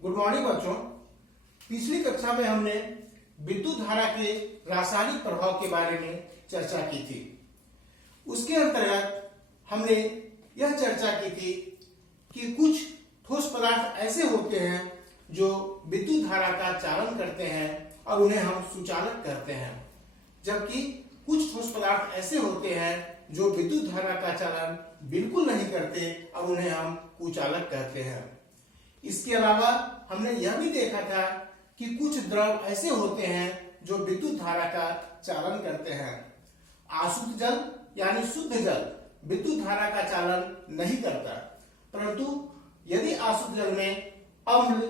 Good morning बच्चों। पिछली कक्षा में हमने विद्युत धारा के रासायनिक प्रभाव के बारे में चर्चा की थी। उसके अंतर्गत हमने यह चर्चा की थी कि कुछ ठोस पदार्थ ऐसे होते हैं जो विद्युत धारा का चालन करते हैं और उन्हें हम सुचालक कहते हैं, जबकि कुछ ठोस पदार्थ ऐसे होते हैं जो विद्युत धारा का चालन बिल्कुल नहीं करते और उन्हें हम कुचालक कहते हैं। इसके अलावा हमने यह भी देखा था कि कुछ द्रव ऐसे होते हैं जो विद्युत धारा का चालन करते हैं। अशुद्ध जल यानी शुद्ध जल विद्युत धारा का चालन नहीं करता, परंतु यदि अशुद्ध जल में अम्ल,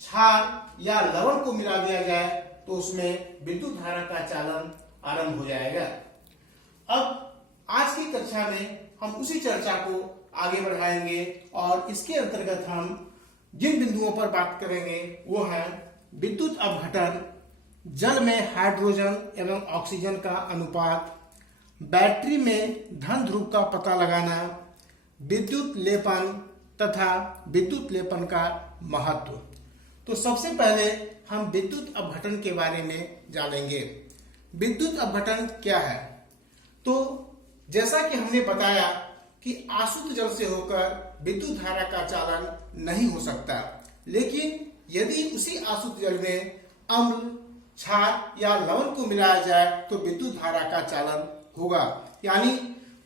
क्षार या लवण को मिला दिया जाए तो उसमें विद्युत धारा का चालन आरंभ हो जाएगा। अब आज की कक्षा में हम उसी चर्चा को आगे बढ़ाएंगे और इसके अंतर्गत हम जिन बिंदुओं पर बात करेंगे वो है विद्युत अपघटन, जल में हाइड्रोजन एवं ऑक्सीजन का अनुपात, बैटरी में धन ध्रुव का पता लगाना, विद्युत लेपन तथा विद्युत लेपन का महत्व। तो सबसे पहले हम विद्युत अपघटन के बारे में जानेंगे। विद्युत अपघटन क्या है? तो जैसा कि हमने बताया कि अशुद्ध जल से होकर विद्युत धारा का चालन नहीं हो सकता, लेकिन यदि उसी अशुद्ध जल में अम्ल, क्षार या लवण को मिलाया जाए तो विद्युत धारा का चालन होगा। यानी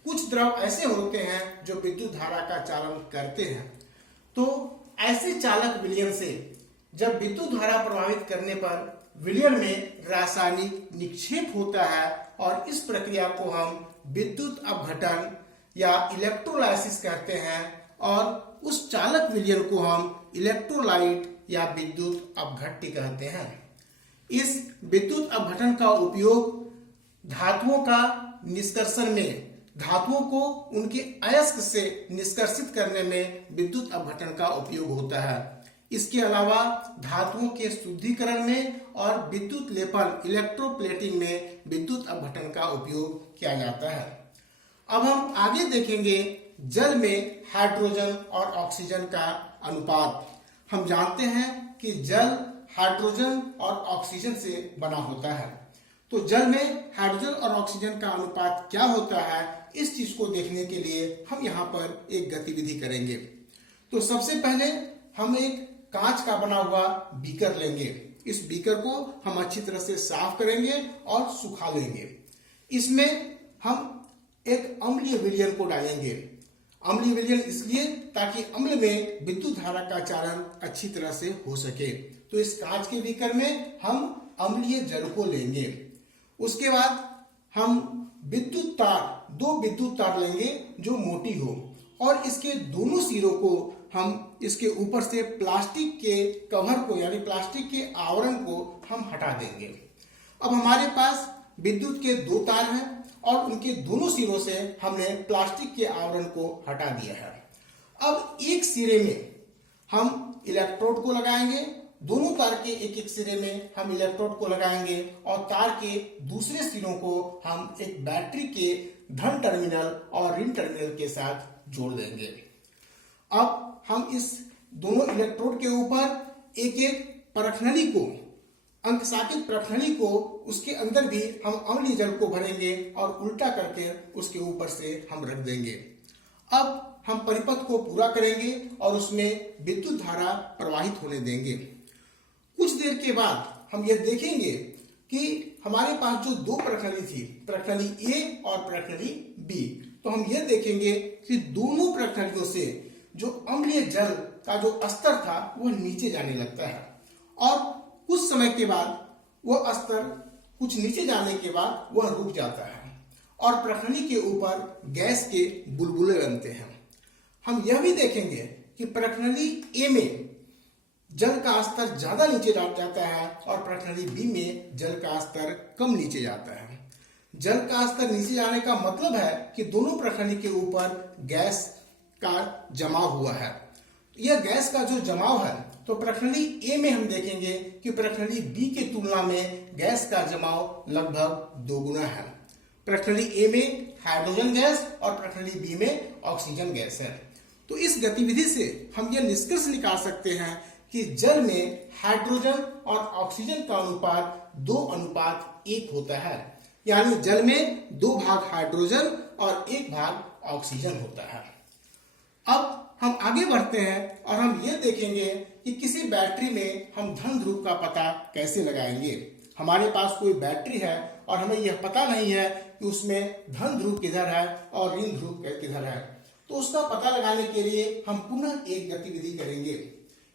कुछ द्रव ऐसे होते हैं जो विद्युत धारा का चालन करते हैं। तो ऐसे चालक विलयन से जब विद्युत धारा प्रभावित करने पर विलयन में रासायनिक निक्षेप होता है और इस प्रक्रिया को हम विद्युत अपघटन या इलेक्ट्रोलाइसिस कहते हैं और उस चालक विलयन को हम इलेक्ट्रोलाइट या विद्युत अपघट्य कहते हैं। इस विद्युत अपघटन का उपयोग धातुओं का निष्कर्षण में, धातुओं को उनके अयस्क से निष्कर्षित करने में विद्युत अपघटन का उपयोग होता है। इसके अलावा धातुओं के शुद्धिकरण में और विद्युत लेपन इलेक्ट्रोप्लेटिंग में विद्युत अपघटन का उपयोग किया जाता है। अब हम आगे देखेंगे जल में हाइड्रोजन और ऑक्सीजन का अनुपात। हम जानते हैं कि जल हाइड्रोजन और ऑक्सीजन से बना होता है। तो जल में हाइड्रोजन और ऑक्सीजन का अनुपात क्या होता है, इस चीज को देखने के लिए हम यहाँ पर एक गतिविधि करेंगे। तो सबसे पहले हम एक कांच का बना हुआ बीकर लेंगे। इस बीकर को हम अच्छी तरह से साफ करेंगे और सुखा लेंगे। इसमें हम एक अम्लीय विलयन को डालेंगे। अम्लीय विलयन इसलिए ताकि अम्ल में विद्युत धारा का चालन अच्छी तरह से हो सके। तो इस कांच के बीकर में हम अम्लीय जल को लेंगे। उसके बाद हम विद्युत तार, 2 विद्युत तार लेंगे जो मोटी हो और इसके दोनों सिरों को हम इसके ऊपर से प्लास्टिक के कवर को यानी प्लास्टिक के आवरण को हम हटा देंगे। अब हमारे पास विद्युत के 2 तार हैं और उनके दोनों सिरों से हमने प्लास्टिक के आवरण को हटा दिया है। अब एक सिरे में हम इलेक्ट्रोड को लगाएंगे, दोनों तार के एक एक सिरे में हम इलेक्ट्रोड को लगाएंगे और तार के दूसरे सिरों को हम एक बैटरी के धन टर्मिनल और ऋण टर्मिनल के साथ जोड़ देंगे। अब हम इस दोनों इलेक्ट्रोड के ऊपर एक एक परखनली को, अंकशाकित परखनली को, उसके अंदर भी हम अम्लीय जल को भरेंगे और उल्टा करके उसके ऊपर से हम रख देंगे। अब हम परिपथ को पूरा करेंगे और उसमें विद्युत धारा प्रवाहित होने देंगे। कुछ देर के बाद हम यह देखेंगे कि हमारे पास जो 2 परखनली थी, परखनली ए और परखनली बी, तो हम यह देखेंगे कि दोनों परखनलियों से जो अम्लीय जल का जो स्तर था वह नीचे जाने लगता है और कुछ समय के बाद वह स्तर कुछ नीचे जाने के बाद वह रुक जाता है और प्रखनली के ऊपर गैस के बुलबुले बनते हैं। हम यह भी देखेंगे कि प्रखनली ए में जल का स्तर ज्यादा नीचे जाता है और प्रखनली बी में जल का स्तर कम नीचे जाता है। जल का स्तर नीचे जाने का मतलब है कि दोनों प्रखनली के ऊपर गैस का जमाव हुआ है। यह गैस का जो जमाव है, तो प्रखनली ए में हम देखेंगे कि प्रखनली बी की तुलना में गैस का जमाव लगभग 2 गुना है। प्रखनली ए में हाइड्रोजन गैस और प्रखनली बी में ऑक्सीजन गैस है। तो इस गतिविधि से हम यह निष्कर्ष निकाल सकते हैं कि जल में हाइड्रोजन और ऑक्सीजन का अनुपात 2:1 होता है, यानी जल में 2 भाग हाइड्रोजन और 1 भाग ऑक्सीजन होता है। अब हम आगे बढ़ते हैं और हम ये देखेंगे कि किसी बैटरी में हम धन ध्रुव का पता कैसे लगाएंगे। हमारे पास कोई बैटरी है और हमें यह पता नहीं है कि उसमें धन ध्रुव किधर है और ऋण ध्रुव किधर है, तो उसका पता लगाने के लिए हम पुनः एक गतिविधि करेंगे।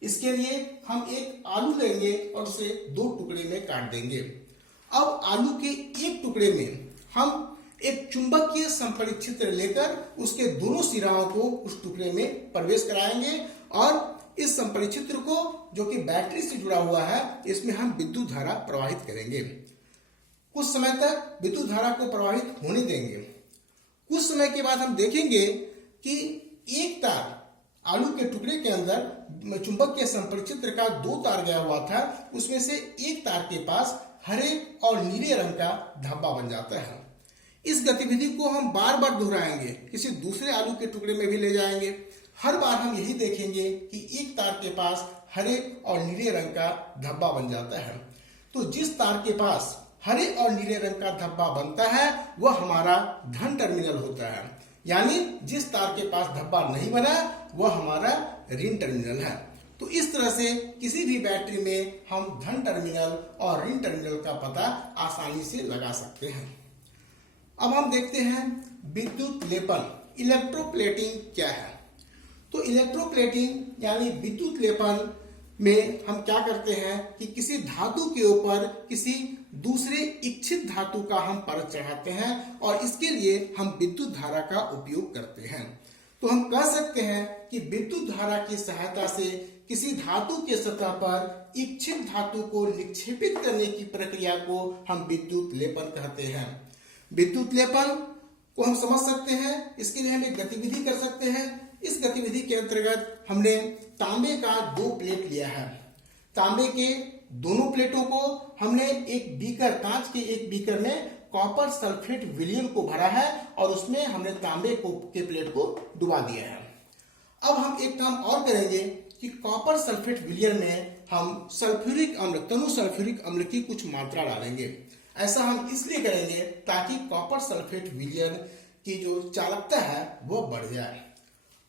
इसके लिए हम एक आलू लेंगे और उसे 2 टुकड़े में काट देंगे। अब आलू के एक टुकड़े में हम एक चुंबकीय संपरिक्षित्र लेकर उसके दोनों सिराओं को उस टुकड़े में प्रवेश कराएंगे और इस संपरिक्षित्र को, जो कि बैटरी से जुड़ा हुआ है, इसमें हम विद्युत धारा प्रवाहित करेंगे। कुछ समय तक विद्युत धारा को प्रवाहित होने देंगे। कुछ समय के बाद हम देखेंगे कि एक तार आलू के टुकड़े के अंदर चुंबकीय संपरिक्षित्र का 2 तार गया हुआ था, उसमें से एक तार के पास हरे और नीले रंग का धब्बा बन जाता है। इस गतिविधि को हम बार बार दोहराएंगे, किसी दूसरे आलू के टुकड़े में भी ले जाएंगे। हर बार हम यही देखेंगे कि एक तार के पास हरे और नीले रंग का धब्बा बन जाता है। तो जिस तार के पास हरे और नीले रंग का धब्बा बनता है वह हमारा धन टर्मिनल होता है, यानी जिस तार के पास धब्बा नहीं बना वह हमारा ऋण टर्मिनल है। तो इस तरह से किसी भी बैटरी में हम धन टर्मिनल और ऋण टर्मिनल का पता आसानी से लगा सकते हैं। अब हम देखते हैं विद्युत लेपन, इलेक्ट्रोप्लेटिंग क्या है। तो इलेक्ट्रोप्लेटिंग यानी विद्युत लेपन में हम क्या करते हैं कि किसी धातु के ऊपर किसी दूसरे इच्छित धातु का हम परत चढ़ाते हैं और इसके लिए हम विद्युत धारा का उपयोग करते हैं। तो हम कह सकते हैं कि विद्युत धारा की सहायता से किसी धातु के सतह पर इच्छित धातु को निक्षेपित करने की प्रक्रिया को हम विद्युत लेपन कहते हैं। विद्युत लेपन को हम समझ सकते हैं, इसके लिए हम एक गतिविधि कर सकते हैं। इस गतिविधि के अंतर्गत हमने तांबे का 2 प्लेट लिया है। तांबे के दोनों प्लेटों को हमने एक बीकर, कांच के एक बीकर में कॉपर सल्फेट विलयन को भरा है और उसमें हमने तांबे के प्लेट को डुबा दिया है। अब हम एक काम और करेंगे कि कॉपर सल्फेट विलयन में हम सल्फ्यूरिक अम्ल, तनु सल्फ्यूरिक अम्ल की कुछ मात्रा डालेंगे। ऐसा हम इसलिए करेंगे ताकि कॉपर सल्फेट विलयन की जो चालकता है वह बढ़ जाए।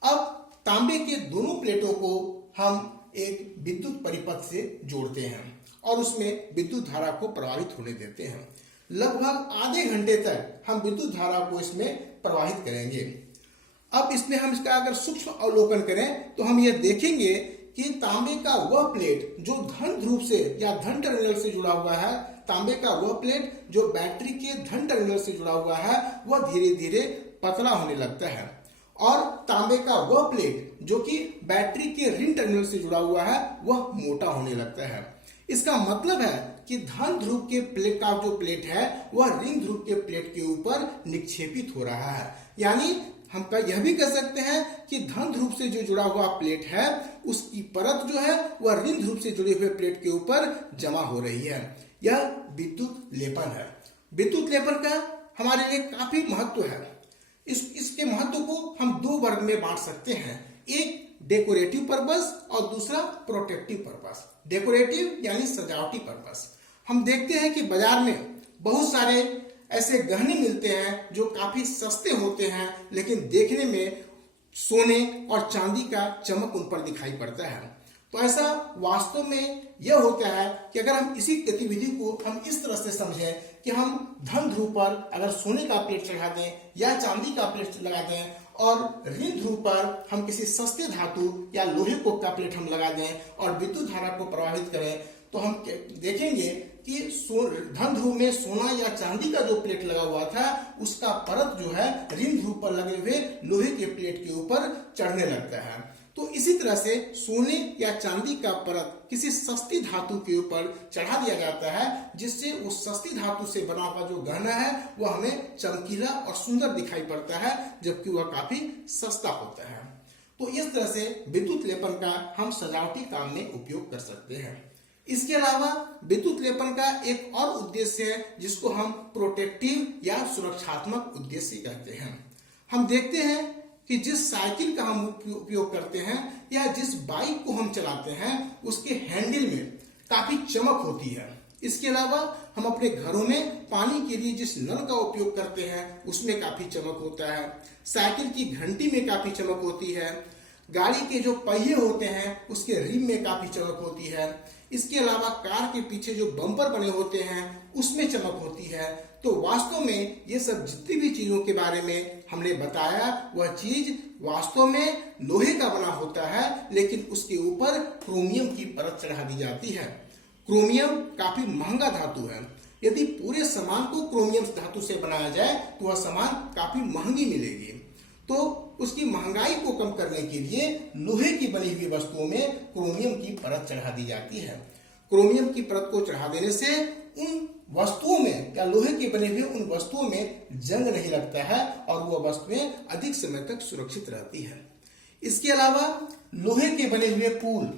अब तांबे के दोनों प्लेटों को हम एक विद्युत परिपथ से जोड़ते हैं और उसमें विद्युत धारा को प्रवाहित होने देते हैं। लगभग आधे घंटे तक हम विद्युत धारा को इसमें प्रवाहित करेंगे। अब इसमें हम इसका अगर सूक्ष्म अवलोकन करें तो हम यह देखेंगे कि तांबे का वह प्लेट जो धन ध्रुव से या धन टर्मिनल से जुड़ा हुआ है, तांबे का वह प्लेट जो बैटरी के धन टर्मिनल से जुड़ा हुआ है, वह धीरे धीरे पतला होने लगता है और तांबे का वह प्लेट जो कि बैटरी के ऋण टर्मिनल से जुड़ा हुआ है वह मोटा होने लगता है। इसका मतलब है कि धन ध्रुव के प्लेट का जो प्लेट है वह ऋण ध्रुव के प्लेट के ऊपर निक्षेपित हो रहा है। यानी हम यह भी कह सकते हैं कि धन ध्रुव से जो जुड़ा हुआ प्लेट है उसकी परत जो है वह ऋण ध्रुव से जुड़े हुए प्लेट के ऊपर जमा हो रही है। यह विद्युत लेपन है। विद्युत लेपन का हमारे लिए काफी महत्व है। इसके महत्व को हम 2 वर्ग में बांट सकते हैं, एक डेकोरेटिव पर्पस और दूसरा प्रोटेक्टिव पर्पस। डेकोरेटिव यानी सजावटी पर्पस। हम देखते हैं कि बाजार में बहुत सारे ऐसे गहने मिलते हैं जो काफी सस्ते होते हैं लेकिन देखने में सोने और चांदी का चमक उन पर दिखाई पड़ता है। तो ऐसा वास्तव में यह होता है कि अगर हम इसी गतिविधि को हम इस तरह से समझें कि हम धन ध्रुव पर अगर सोने का प्लेट चढ़ा दें या चांदी का प्लेट लगा दें और ऋण ध्रुव पर हम किसी सस्ते धातु या लोहे को का प्लेट हम लगा दें और विद्युत धारा को प्रवाहित करें, तो हम देखेंगे कि धन ध्रुव में सोना या चांदी का जो प्लेट लगा हुआ था उसका परत जो है ऋण ध्रुव पर लगे हुए लोहे के प्लेट के ऊपर चढ़ने लगता है। तो इसी तरह से सोने या चांदी का परत किसी सस्ती धातु के ऊपर चढ़ा दिया जाता है जिससे उस सस्ती धातु से बना हुआ जो गहना है वह हमें चमकीला और सुंदर दिखाई पड़ता है जबकि वह काफी सस्ता होता है। तो इस तरह से विद्युत लेपन का हम सजावटी काम में उपयोग कर सकते हैं। इसके अलावा विद्युत लेपन का एक और उद्देश्य है जिसको हम प्रोटेक्टिव या सुरक्षात्मक उद्देश्य कहते हैं। हम देखते हैं कि जिस साइकिल का हम उपयोग करते हैं या जिस बाइक को हम चलाते हैं उसके हैंडल में काफी चमक होती है। इसके अलावा हम अपने घरों में पानी के लिए जिस नल का उपयोग करते हैं उसमें काफी चमक होता है। साइकिल की घंटी में काफी चमक होती है। गाड़ी के जो पहिए होते हैं उसके रिम में काफी चमक होती है। इसके अलावा कार के पीछे जो बम्पर बने होते हैं उसमें चमक होती है। तो वास्तव में ये सब जितनी भी चीजों के बारे में हमने बताया वह चीज वास्तव में लोहे का बना होता है, लेकिन उसके ऊपर क्रोमियम की परत चढ़ा दी जाती है। क्रोमियम काफी महंगा धातु है। यदि पूरे सामान को क्रोमियम धातु से बनाया जाए तो वह सामान काफी महंगी मिलेगी। तो उसकी महंगाई को कम करने के लिए लोहे की बनी हुई वस्तुओं में क्रोमियम की परत चढ़ा दी जाती है। क्रोमियम की परत को चढ़ा देने से उन वस्तुओं में या लोहे के बने हुए उन वस्तुओं में जंग नहीं लगता है और वह वस्तुएं अधिक समय तक सुरक्षित रहती है। इसके अलावा लोहे के बने हुए पुल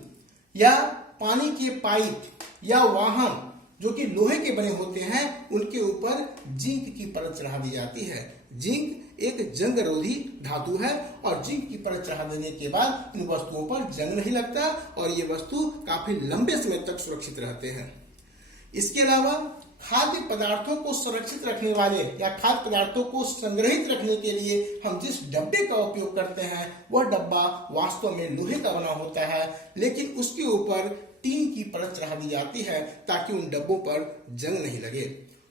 या पानी के पाइप या वाहन जो कि लोहे के बने होते हैं उनके ऊपर जिंक की परत चढ़ा दी जाती है। जिंक एक जंग रोधी धातु है और जिंक की परत चढ़ा देने के बाद इन वस्तुओं पर जंग नहीं लगता और ये वस्तु काफी लंबे समय तक सुरक्षित रहते हैं। इसके अलावा खाद्य पदार्थों को सुरक्षित रखने वाले या खाद्य पदार्थों को संग्रहित रखने के लिए हम जिस डब्बे का उपयोग करते हैं वह डब्बा वास्तव में लोहे का बना होता है, लेकिन उसके ऊपर टीन की परत चढ़ा दी जाती है ताकि उन डब्बों पर जंग नहीं लगे।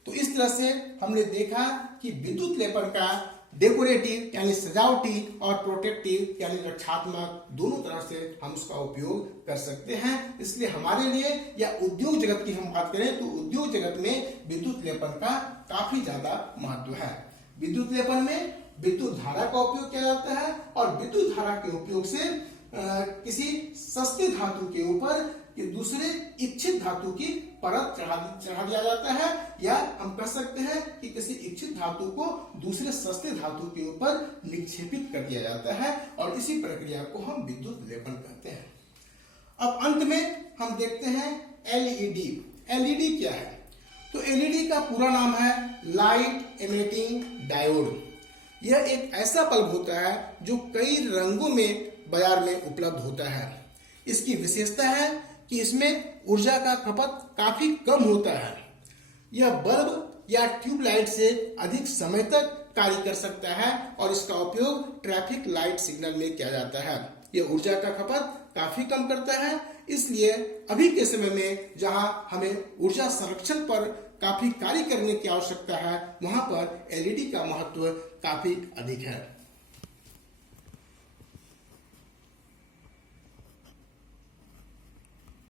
तो इस तरह से हमने देखा कि विद्युत लेपन का डेकोरेटिव यानी सजावटी और प्रोटेक्टिव यानी रक्षात्मक दोनों तरह से हम उसका उपयोग कर सकते हैं। इसलिए हमारे लिए या उद्योग जगत की हम बात करें तो उद्योग जगत में विद्युत लेपन का काफी ज्यादा महत्व है। विद्युत लेपन में विद्युत धारा का उपयोग किया जाता है और विद्युत धारा के उपयोग से किसी सस्ते धातु के ऊपर कि दूसरे इच्छित धातु की परत चढ़ा दिया जाता है, या हम कह सकते हैं कि किसी इच्छित धातु को दूसरे सस्ते धातु के ऊपर निक्षेपित कर दिया जाता है और इसी प्रक्रिया को हम विद्युत लेपन कहते हैं। अब अंत में हम देखते हैं एलईडी। एलईडी क्या है? तो एलईडी का पूरा नाम है लाइट एमिटिंग डायोड। यह एक ऐसा बल्ब होता है जो कई रंगों में बाजार में उपलब्ध होता है। इसकी विशेषता है कि इसमें ऊर्जा का खपत काफी कम होता है। यह बल्ब या ट्यूबलाइट से अधिक समय तक कार्य कर सकता है और इसका उपयोग ट्रैफिक लाइट सिग्नल में किया जाता है। यह ऊर्जा का खपत काफी कम करता है, इसलिए अभी के समय में जहां हमें ऊर्जा संरक्षण पर काफी कार्य करने की आवश्यकता है वहां पर एलईडी का महत्व काफी अधिक है।